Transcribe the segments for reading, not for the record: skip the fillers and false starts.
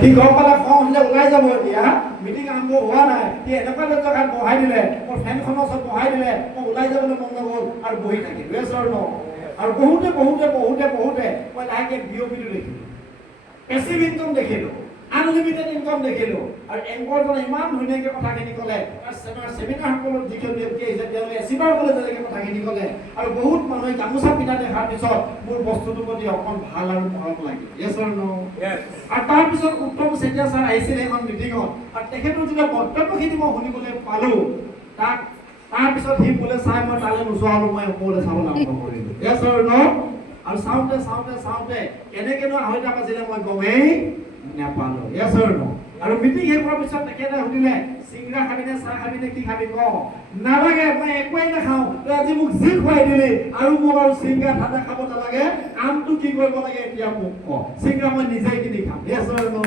সি গম পালে খং উঠিলে ওলাই যাব এতিয়া মিটিং আৰম্ভ হোৱা নাই সি এনেকুৱা জেগাত বহাই দিলে মোৰ ফেনখনৰ ওচৰত বহাই দিলে মই ওলাই যাবলৈ মন নগ'ল আৰু বহি থাকিল আৰু বহুতে মই লাহেকৈ বিঅপিটো দেখিলোঁ পেচিভ ইনকম দেখিলোঁ আনলিমিটেড ইনকম দেখিলোঁ আৰু এংকৰজনে ইমান ধুনীয়াকৈ কথাখিনি ক'লে ছেমিনাৰসকলত যিখন ব্যক্তি আহিছে তেওঁলোকে এচিবাৰ ক'লে যেনেকৈ কথাখিনি ক'লে আৰু বহুত মানুহে গামোচা পিন্ধা দেখাৰ পিছত মোৰ বস্তুটোৰ প্ৰতি অকণ ভাল আৰু মৰম লাগিল য়েছ অৰ নো আৰু তাৰপিছত উত্তম চেতিয়া ছাৰ আহিছিল এখন মিটিঙত আৰু তেখেতৰ যেতিয়া বক্তব্যখিনি মই শুনিবলৈ পালোঁ তাৰপিছত সি বোলে চাই মই তালৈ নোচোৱা হ'লোঁ মই ওপৰলৈ চাবলৈ আৰম্ভ কৰিলোঁ য়েছ অৰ নো আৰু চাওঁতে কেনেকেনো 2:30 বাজিলে মই গমেই নাপালো য়েছ অৰ নো আৰু মিটিং শেষ হোৱাৰ পিছত তেখেতে সুধিলে চিংৰা খাবি নে চাহ খাবি নে কি খাবি ক নালাগে মই একোৱেই নাখাওঁ তই আজি মোক যি খুৱাই দিলি আৰু মোক আৰু চিংৰা ঠাণ্ডা খাব নালাগে কামটো কি কৰিব লাগে এতিয়া মোক ক চিংৰা মই নিজেই কিনি খাম য়েছ অৰ নো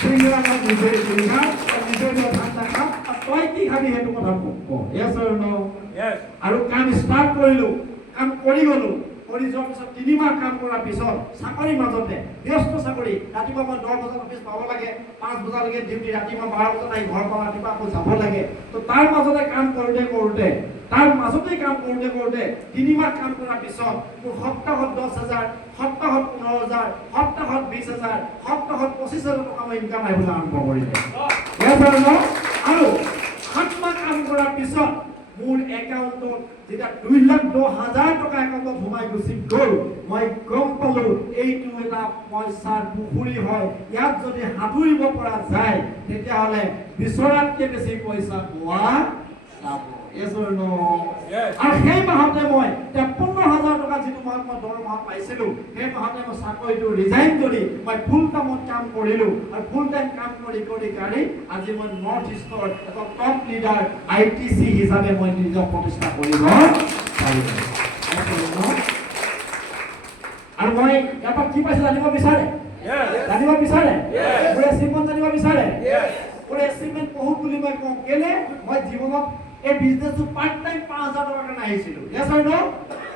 চিংৰা মই নিজেই কিনি খাম নিজেই ঠাণ্ডা খাম তই কি খাবি সেইটো কথা মোক ক য়েছ অৰ নো আৰু কাম ষ্টাৰ্ট কৰিলোঁ কাম কৰি গ'লোঁ কৰি যোৱাৰ পিছত 3 মাহ কাম কৰাৰ পিছত চাকৰিৰ মাজতে ব্যস্ত চাকৰি ৰাতিপুৱা মই 10 বজাত অফিচ পাব লাগে 5 বজালৈকে ডিউটি ৰাতিপুৱা 12 বজাত আহি ঘৰ পাওঁ ৰাতিপুৱা আকৌ যাব লাগে তো তাৰ মাজতে কাম কৰোঁতে 3 মাহ কাম কৰাৰ পিছত মোৰ সপ্তাহত 10,000 সপ্তাহত 15,000 সপ্তাহত 20,000 সপ্তাহত 25,000 টকা মই ইনকাম আহিবলৈ আৰম্ভ কৰিলে আৰু 7 মাহ কাম কৰাৰ পিছত মোৰ একাউণ্টত যেতিয়া 2,10,000 টকা একাউণ্টত সোমাই গুচি গ'ল মই গম পালোঁ এইটো এটা পইচাৰ পুখুৰী হয় ইয়াত যদি সাঁতুৰিব পৰা যায় তেতিয়াহ'লে বিচৰাতকৈ বেছি পইচা পোৱা যাব য়েছ অৰ নো আৰু সেই মাহতে মই 53,000 টকা যিটো মাহত মই দৰমহা পাইছিলোঁ সেই মাহতে মই চাকৰিটো ৰিজাইন কৰি মই ফুল টাইমত কাম কৰিলোঁ আৰু ফুল টাইম কাম কৰি আজি মই নৰ্থ ইষ্টৰ এটা টপ লিডাৰ ITC হিচাপে মই নিজক প্ৰতিষ্ঠা কৰিব পাৰিলোঁ আৰু মই এটা কি পাইছোঁ জানিব বিচাৰে মোৰ এচিভমেণ্ট জানিব বিচাৰে মোৰ এচিভমেণ্ট বহুত বুলি মই কওঁ কেলে মই জীৱনত এই বিজনেছটো পাৰ্ট টাইম 5,000 টকাৰ কাৰণে আহিছিলোঁ য়েছ অৰ নো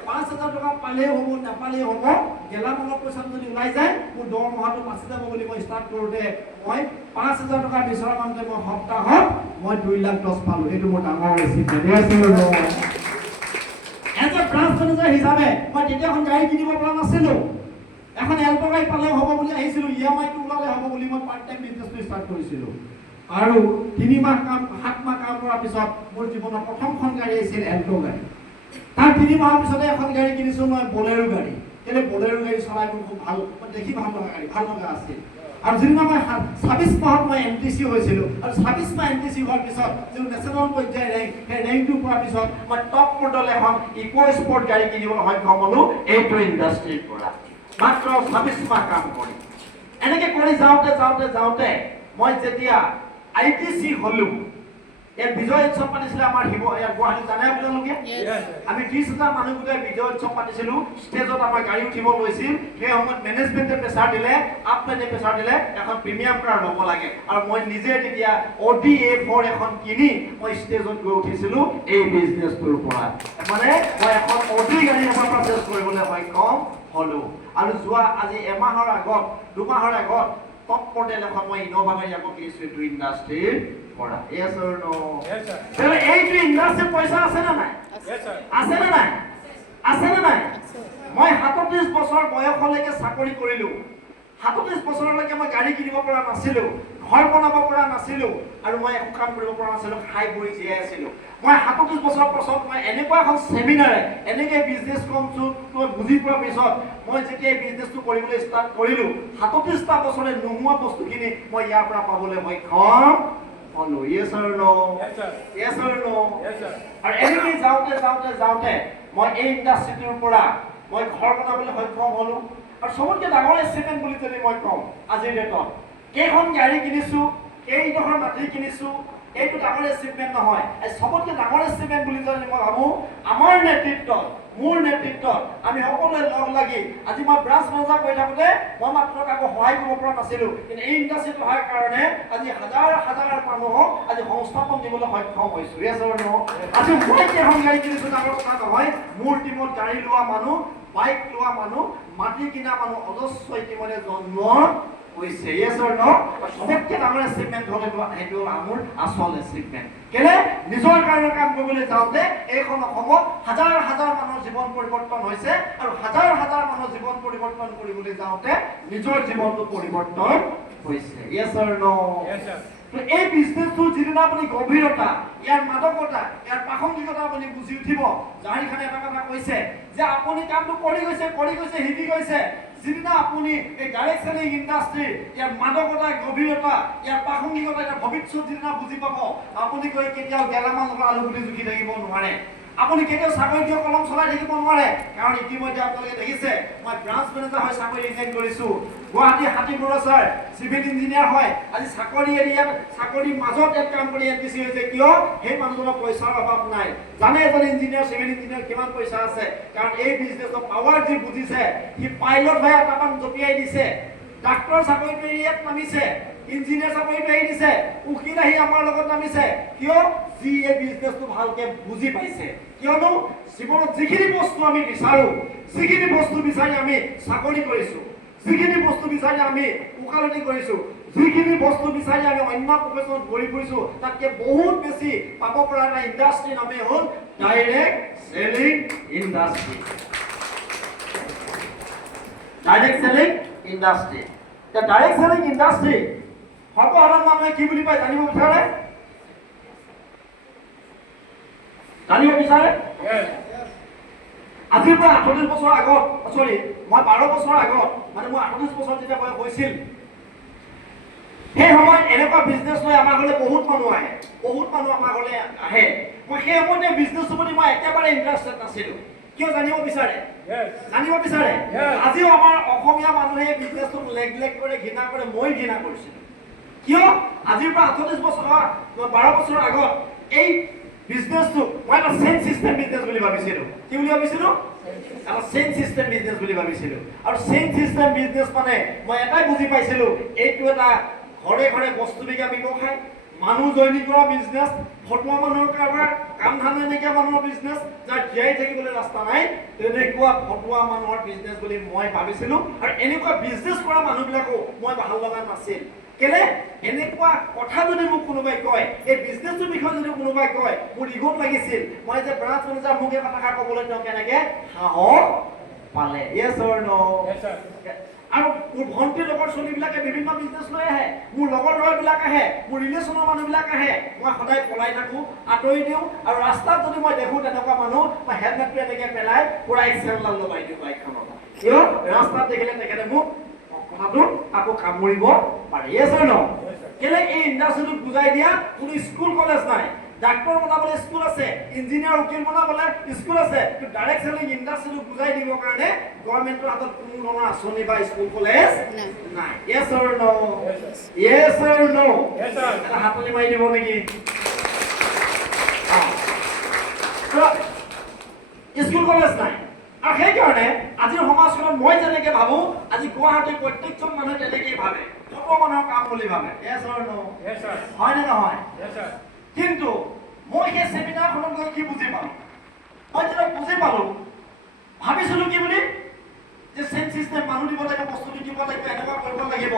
5,000 টকা পালেই হ'ব নাপালেই হ'ব গেলামালৰ পইচা যদি ওলাই যায় মোৰ দৰমহাটো বাচি যাব বুলি মই ষ্টাৰ্ট কৰোঁতে মই 5,000 টকা বিচৰা মানতে মই সপ্তাহত মই 2,10,000 পালোঁ এইটো মোৰ ডাঙৰ achievement yes or no as a branch manager হিচাপে মই তেতিয়া এখন গাড়ী কিনিব পৰা নাছিলোঁ এখন এল্টো গাড়ী পালে হ'ব বুলি আহিছিলোঁ EMI-টো ওলালে হ'ব বুলি মই পাৰ্ট টাইম বিজনেছটো ষ্টাৰ্ট কৰিছিলোঁ আৰু 7 মাহ কাম কৰাৰ পিছত মোৰ জীৱনৰ প্ৰথমখন গাড়ী আছিল এল্টো গাড়ী তাৰ 3 মাহৰ পিছতে এখন গাড়ী কিনিছোঁ মই বলেৰো গাড়ী কেলে বলেৰো গাড়ী চলাই মোৰ খুব ভাল দেখি ভাল লগা আছিল আৰু যিদিনা মই 26 মাহত মই MTC হৈছিলোঁ আৰু 26 মাহ MTC হোৱাৰ পিছত যিটো নেশ্যনেল পৰ্যায়ৰ ৰেংক সেই ৰেংকটো পোৱাৰ পিছত মই টপ মডেল এখন ইকো স্পৰ্ট গাড়ী কিনিবলৈ সক্ষম হ'লোঁ এইটো ইণ্ডাষ্ট্ৰীৰ পৰা মাত্ৰ 26 মাহ কাম কৰি এনেকৈ কৰি যাওঁতে মই যেতিয়া ITC হ'লোঁ ইয়াত বিজয় উৎসৱ পাতিছিলে আমাৰ গুৱাহাটীত জানে আপোনালোকে আমি 30,000 মানুহ গোটেই বিজয় উৎসৱ পাতিছিলোঁ ষ্টেজত আমাৰ গাড়ী উঠিব লৈছিল সেই সময়ত মেনেজমেণ্টে প্ৰেছাৰ দিলে আপমেণ্টে প্ৰেছাৰ দিলে এখন প্ৰিমিয়াম কাৰ ল'ব লাগে আৰু মই নিজে তেতিয়া Audi A4 এখন কিনি মই ষ্টেজত গৈ উঠিছিলোঁ এই বিজনেছটোৰ পৰা মানে মই এখন Audi গাড়ী আমাৰ পাৰচেজ কৰিবলৈ সক্ষম হ'লোঁ আৰু যোৱা আজি 2 মাহৰ আগত টপ মডেল এখন মই ইনোভা গাড়ী আকৌ কিনিছোঁ এইটো ইণ্ডাষ্ট্ৰীৰ পৰা য়েছ অৰ নো এইটো ইণ্ডাষ্ট্ৰীৰ পইচা আছে নে নাই মই 37 বছৰ বয়সলৈকে চাকৰি কৰিলোঁ 37 বছৰলৈকে মই গাড়ী কিনিব পৰা নাছিলোঁ ঘৰ বনাব পৰা নাছিলোঁ আৰু মই একো কাম কৰিব পৰা নাছিলোঁ খাই বৈ জীয়াই আছিলোঁ মই 37 বছৰ পাছত মই এনেকুৱা এখন ছেমিনাৰে এনেকৈ বিজনেছ কনচেপ্টটো বুজি পোৱাৰ পিছত মই যেতিয়া এই বিজনেছটো কৰিবলৈ ষ্টাৰ্ট কৰিলোঁ 37টা বছৰে নোহোৱা বস্তুখিনি মই ইয়াৰ পৰা পাবলৈ সক্ষম হ'লোঁ য়েছ অৰ নো আৰু এনেকৈ যাওঁতে মই এই ইণ্ডাষ্ট্ৰীটোৰ পৰা মই ঘৰ বনাবলৈ সক্ষম হ'লোঁ আৰু চবতকৈ ডাঙৰ এচিভমেণ্ট বুলি যদি মই কওঁ আজিৰ ডেটত কেইখন গাড়ী কিনিছোঁ কেইডোখৰ মাটি কিনিছোঁ এইটো ডাঙৰ এচিভমেণ্ট নহয় চবতকৈ ডাঙৰ এচিভমেণ্ট বুলি যদি মই ভাবোঁ আমাৰ মোৰ নেতৃত্বত আমি সকলোৱে লগ লাগি আজি মই ব্ৰাঞ্চ মেনেজাৰ কৰি থাকোঁতে মই মাত্ৰ কাকো সহায় কৰিব পৰা নাছিলোঁ কিন্তু এই ইণ্ডাষ্ট্ৰীত অহাৰ কাৰণে আজি হাজাৰ মানুহক আজি সংস্থাপন দিবলৈ সক্ষম হৈছোঁ য়েছ অৰ নো আজি মই কেইখন গাড়ী কিনিছোঁ ডাঙৰ কথা নহয় মোৰ টিমত গাড়ী লোৱা মানুহ বাইক লোৱা মানুহ মাটি কিনা মানুহ অজস্ৰ ইতিমধ্যে জন্ম হৈছে yes or no সবতকে ডাঙৰ এচিভমেন্ট হলে সেইটো আমাৰ আসল এচিভমেন্ট কেলে নিজৰ কাৰণে কাম কৰিবলৈ যাওঁতে এইখন অসমত হাজাৰ হাজাৰ মানুহৰ জীৱন পৰিৱৰ্তন হৈছে আৰু হাজাৰ হাজাৰ মানুহৰ জীৱন পৰিৱৰ্তন কৰিবলৈ যাওঁতে নিজৰ জীৱনটো পৰিৱৰ্তন হৈছে yes or no yes sir তো এই বিজনেসটো যিদিনা আপুনি গভীৰতা ইয়াৰ মাদকতা ইয়াৰ প্ৰাসংগিকতা আপুনি বুজি উঠিব জাহিৰ খানে এটা কথা কৈছে যে আপুনি কামটো কৰি গৈছে হিটি গৈছে যিদিনা আপুনি এই ডাইৰেক্ট সেলিং ইণ্ডাষ্ট্ৰি ইয়াৰ মাদকতা গভীৰতা ইয়াৰ প্ৰাসংগিকতা ইয়াৰ ভৱিষ্যত যিদিনা বুজি পাব আপুনি কৈ কেতিয়াও গেলামাল আলু বুলি জুখি থাকিব নোৱাৰে আপুনি কেতিয়াও চাকৰি দিও কলম চলাই থাকিব নোৱাৰে কাৰণ ইতিমধ্যে আপোনালোকে দেখিছে মই ব্ৰাঞ্চ মেনেজাৰ হৈ চাকৰি ৰিজাইন কৰিছো গুৱাহাটী হাতীপুৰৰ ছাৰ চিভিল ইঞ্জিনিয়াৰ হয় আজি চাকৰি এৰিয়াত চাকৰি মাজত এক কাম কৰি এনটিচি হৈছে কিয় সেই মানুহজনৰ পইচাৰ অভাৱ নাই জানে এজন ইঞ্জিনিয়াৰ চিভিল ইঞ্জিনিয়াৰ কিমান পইচা আছে কাৰণ এই বিজনেছৰ পাৱাৰ যি বুজিছে সি পাইলট হৈ এটামান জপিয়াই দিছে ডাক্তৰ চাকৰিটো এৰিয়াত নামিছে ইঞ্জিনিয়াৰ চাকৰিটো এৰি দিছে উকিল আহি আমাৰ লগত নামিছে কিয় যি এই বিজনেছটো ভালকে বুজি পাইছে কিয়নো জীৱনত যিখিনি বস্তু আমি বিচাৰো যিখিনি বস্তু বিচাৰি আমি চাকৰি কৰিছো যিখিনি বস্তু বিচাৰি আমি উকালতি কৰিছো যিখিনি বস্তু বিচাৰি আমি অন্য প্ৰফেশনত ঘূৰি ফুৰিছো তাতকে বহুত বেছি পাব পৰা এটা ইণ্ডাষ্ট্ৰি নামে হ'ল direct selling industry direct selling industry the direct selling industry সৰ্বসাধাৰণ মানুহে কি বুলি পায় জানিব বিচাৰে আজিৰ পৰা 38 বছৰ আগত মই 12 বছৰ আগত মানে মই 38 বছৰ যেতিয়া বয়স হৈছিল সেই সময়ত এনেকুৱা বিজনেছ লৈ আমাৰ ঘৰলৈ বহুত মানুহ আমাৰ ঘৰলৈ আহে মই সেই সময়তে বিজনেছৰ প্ৰতি মই একেবাৰে ইণ্টাৰেষ্টেড নাছিলোঁ কিয় জানিব বিচাৰে আজিও আমাৰ অসমীয়া মানুহে বিজনেছটো লেগ কৰে ঘৃণা কৰে মই ঘৃণা কৰিছিলোঁ কিয় আজিৰ পৰা 38 বছৰ 12 বছৰ আগত এই বিজনেছটো মই এটা চেইন চিষ্টেম বিজনেছ বুলি ভাবিছিলোঁ কি বুলি ভাবিছিলোঁ এটা চেইন চিষ্টেম বিজনেছ বুলি ভাবিছিলোঁ আৰু চেইন চিষ্টেম বিজনেছ মানে মই এটাই বুজি পাইছিলোঁ এইটো এটা ঘৰে ঘৰে বস্তু বিকা ব্যৱসায় মানুহ জইনিং কৰা বিজনেছ ফটোৱা মানুহৰ কাৰবাৰ কাম ধান্দা নাইকিয়া মানুহৰ বিজনেছ যাৰ জীয়াই থাকিবলৈ ৰাস্তা নাই তেনেকুৱা ফটোৱা মানুহৰ বিজনেছ বুলি মই ভাবিছিলোঁ আৰু এনেকুৱা বিজনেছ কৰা মানুহবিলাকো মই ভাল লগা নাছিল কেলে এনেকুৱা কথা যদি মোক কোনোবাই কয় এই বিজনেছৰ বিষয়ে যদি কোনোবাই কয় মোৰ ইগোত লাগিছিল মই যে ব্ৰাঞ্চ মেনেজাৰ মোক এই কথাষাৰ ক'বলৈ তেওঁ কেনেকৈ সাহস পালে yes or no yes sir আৰু মোৰ ভণ্টিৰ লগৰ ছোৱালীবিলাকে বিভিন্ন বিজনেছ লৈ আহে মোৰ লগৰ ল'ৰাবিলাক আহে মোৰ ৰিলেশ্যনৰ মানুহবিলাক আহে মই সদায় পলাই থাকোঁ আঁতৰি দিওঁ আৰু ৰাস্তাত যদি মই দেখোঁ তেনেকুৱা মানুহ মই হেলমেটটো এনেকৈ পেলাই পুৰা এক্সেলডাল লগাই দিওঁ বাইকখনত কিয় ৰাস্তাত দেখিলে তেখেতে মোক কথাটো আকৌ কামুৰিব পাৰে yes or no কেলে এই ইণ্ডাষ্ট্ৰিটোক বুজাই দিয়া কোনো স্কুল কলেজ নাই ডাক্তৰ বনাবলৈ স্কুল আছে ইঞ্জিনিয়াৰ উকিল বনাবলৈ স্কুল আছে কিন্তু ডাইৰেক্ট সেলিং ইণ্ডাষ্ট্ৰিটোক বুজাই দিবৰ কাৰণে গভৰ্ণমেণ্টৰ হাতত কোনো ধৰণৰ আঁচনি বা স্কুল কলেজ নাই yes or no এটা হাতলি মাৰি দিব নেকি স্কুল কলেজ নাই আৰু সেইকাৰণে আজিৰ সমাজখনত মই যেনেকৈ ভাবোঁ আজি গুৱাহাটীৰ প্ৰত্যেকজন মানুহে তেনেকেই ভাবে সকলো মানুহৰ কাম বুলি ভাবে yes or no হয় নে নহয় কিন্তু মই সেই সেমিনাৰখনত গৈ কি বুজি পালোঁ মই যেতিয়া বুজি পালোঁ ভাবিছিলোঁ কি বুলি যে চেইন চিষ্টেম মানুহ দিব লাগিব বস্তু দিব লাগিব এনেকুৱা কৰিব লাগিব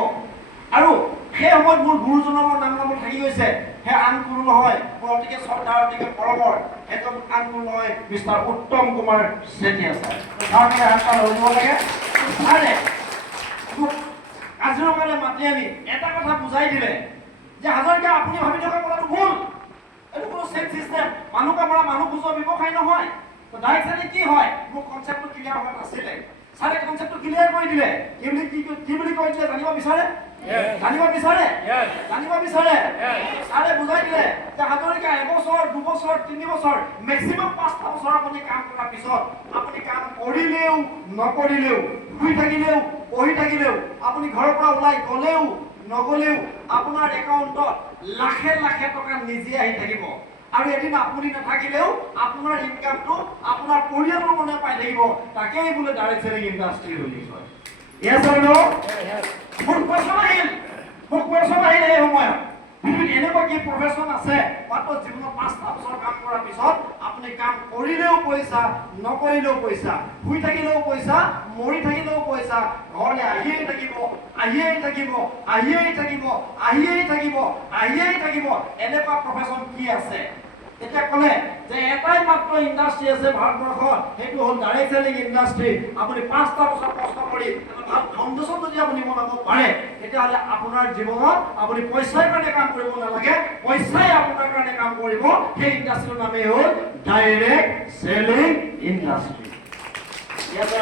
আৰু সেই সময়ত মোৰ গুৰুজনৰ নাম থাকি গৈছে সেই আন কোনো নহয় মোৰ অতিকে শ্ৰদ্ধা অতিকে পৰমৰ এজন আন কোনো নহয় মিষ্টাৰ উত্তম কুমাৰ চেতিয়া ছাৰ ধৰিব লাগে ছাৰে কাজিৰঙালৈ মাতি আনি এটা কথা বুজাই দিলে যে হাজৰিকা আপুনি ভাবি থকা কথাটো ভুল এইটো কোনো চেইন চিষ্টেম মানুহ কামৰা মানুহ বুজোৱা ব্যৱসায় নহয় ডাইৰেক্ট সেলিং কি হয় মোৰ কনচেপ্টটো ক্লিয়াৰ হোৱা নাছিলে ছাৰে কনচেপ্টটো ক্লিয়াৰ কৰি দিলে কি বুলি কৈ দিলে জানিব বিচাৰে ছাৰে বুজাই দিলে যে হাজৰিকা এবছৰ দুবছৰ 3 বছৰ মেক্সিমাম 5টা বছৰ আপুনি কাম কৰাৰ পিছত আপুনি কাম কৰিলেও নকৰিলেও শুই থাকিলেও পঢ়ি থাকিলেও আপুনি ঘৰৰ পৰা ওলাই গ'লেও নগ'লেও আপোনাৰ একাউণ্টত লাখে লাখে টকা নিজে আহি থাকিব আৰু এদিন আপুনি নাথাকিলেও আপোনাৰ ইনকামটো আপোনাৰ পৰিয়ালৰ মানুহে পাই থাকিব তাকেই বোলে ডাইৰেক্ট সেলিং ইণ্ডাষ্ট্ৰি বুলি কয় yes or no মোৰ কোৱেশ্যন আহিল এই সময়ত এনেকুৱা কি প্ৰফেশ্যন আছে মাত্ৰ জীৱনত 5টা বছৰ কাম কৰাৰ পিছত আপুনি কাম কৰিলেও পইচা, নকৰিলেও পইচা, শুই থাকিলেও পইচা, মৰি থাকিলেও পইচা, ঘৰলৈ আহিয়েই থাকিব, আহিয়েই থাকিব, আহিয়েই থাকিব, আহিয়েই থাকিব, আহিয়েই থাকিব। এনেকুৱা প্ৰফেশ্যন কি আছে? এতিয়া ক'লে যে এটাই মাত্ৰ ইণ্ডাষ্ট্ৰি আছে ভাৰতবৰ্ষত, সেইটো হ'ল ডাইৰেক্ট চেলিং ইণ্ডাষ্ট্ৰি। আপুনি 5টা বছৰ কষ্ট কৰি ভাল ফাউণ্ডেশ্যন যদি আপুনি বনাব পাৰে, তেতিয়াহ'লে আপোনাৰ জীৱনত আপুনি পইচাৰ কাৰণে কাম কৰিব নালাগে, পইচাই আপোনাৰ কাৰণে কাম কৰিব। সেই ইণ্ডাষ্ট্ৰিৰ নামেই হ'ল ডাইৰেক্ট চেলিং ইণ্ডাষ্ট্ৰি। ইয়াতে